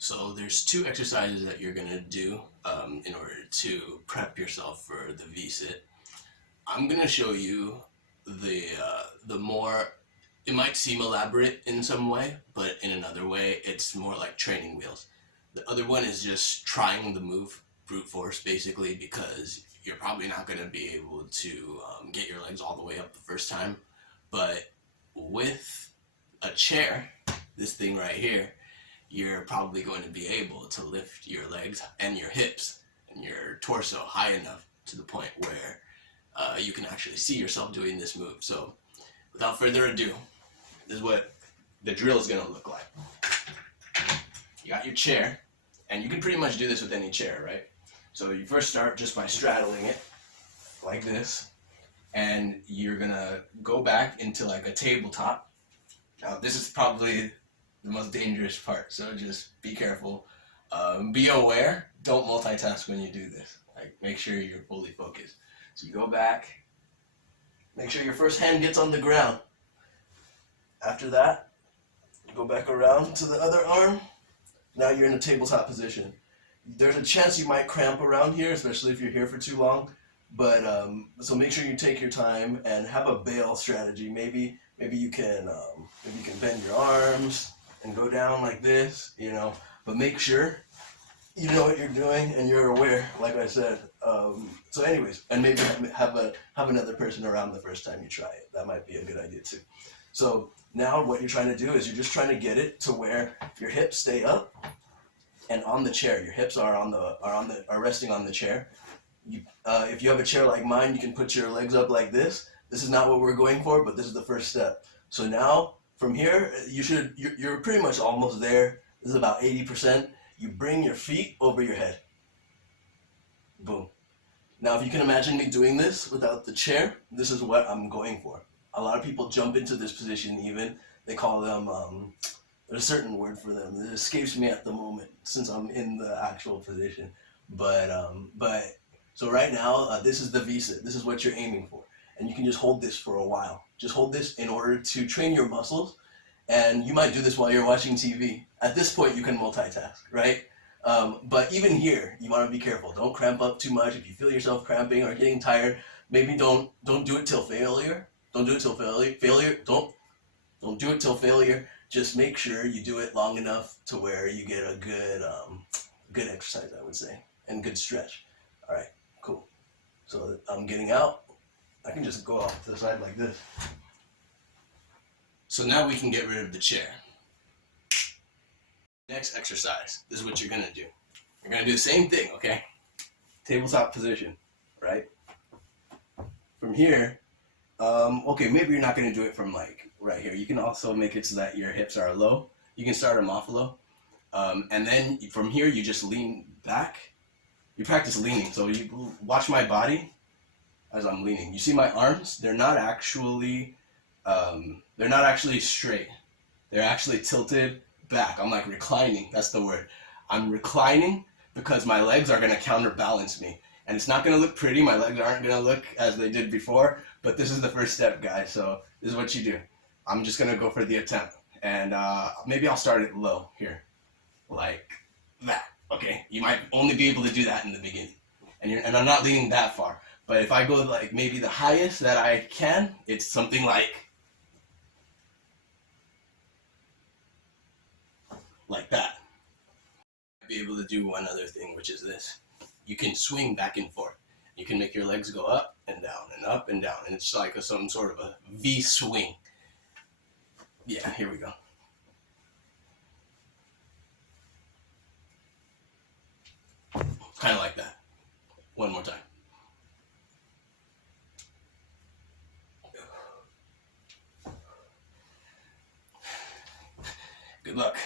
So there's two exercises that you're gonna do in order to prep yourself for the V-sit. I'm gonna show you the more. It might seem elaborate in some way, but in another way, it's more like training wheels. The other one is just trying the move, brute force, basically, because you're probably not gonna be able to get your legs all the way up the first time. But with a chair, this thing right here, you're probably going to be able to lift your legs and your hips and your torso high enough to the point where you can actually see yourself doing this move. So without further ado, this is what the drill is going to look like. You got your chair, and you can pretty much do this with any chair, right? So you first start just by straddling it like this, and you're going to go back into like a tabletop. Now this is probably the most dangerous part, so just be careful. Be aware, don't multitask when you do this. Like, make sure you're fully focused. So you go back, make sure your first hand gets on the ground. After that, go back around to the other arm. Now you're in a tabletop position. There's a chance you might cramp around here, especially if you're here for too long. But so make sure you take your time and have a bail strategy. Maybe you can bend your arms and go down like this, But make sure you know what you're doing and you're aware, like I said. So anyways, and maybe have another person around the first time you try it. That might be a good idea too. So now what you're trying to do is you're just trying to get it to where your hips stay up and on the chair. Your hips are resting on the chair. If you have a chair like mine, you can put your legs up like this. This is not what we're going for, but this is the first step. So now from here, you're pretty much almost there. This is about 80%. You bring your feet over your head. Boom. Now, if you can imagine me doing this without the chair, this is what I'm going for. A lot of people jump into this position even. They call them, there's a certain word for them. It escapes me at the moment since I'm in the actual position. But so right now, this is the V-sit. This is what you're aiming for. And you can just hold this for a while. Just hold this in order to train your muscles. And you might do this while you're watching TV. At this point, you can multitask, right? But even here, you want to be careful. Don't cramp up too much. If you feel yourself cramping or getting tired, maybe don't do it till failure. Don't do it till failure. Don't do it till failure. Just make sure you do it long enough to where you get a good exercise, I would say, and good stretch. All right, cool. So I'm getting out. I can just go off to the side like this. So now we can get rid of the chair. Next exercise, this is what you're gonna do. You're gonna do the same thing, okay? Tabletop position, right? From here, okay, maybe you're not gonna do it from like right here. You can also make it so that your hips are low. You can start them off low. And then from here, you just lean back. You practice leaning. So you watch my body as I'm leaning. You see my arms? They're not actually straight. They're actually tilted back. I'm like reclining. That's the word. I'm reclining because my legs are going to counterbalance me. And it's not going to look pretty. My legs aren't going to look as they did before. But this is the first step, guys. So this is what you do. I'm just going to go for the attempt. And maybe I'll start it low here. Like that. Okay. You might only be able to do that in the beginning. And I'm not leaning that far. But if I go like maybe the highest that I can, it's something like that. I'll be able to do one other thing, which is this. You can swing back and forth. You can make your legs go up and down and up and down. And it's like some sort of a V swing. Yeah, here we go. Kind of like that. One more time. Good luck.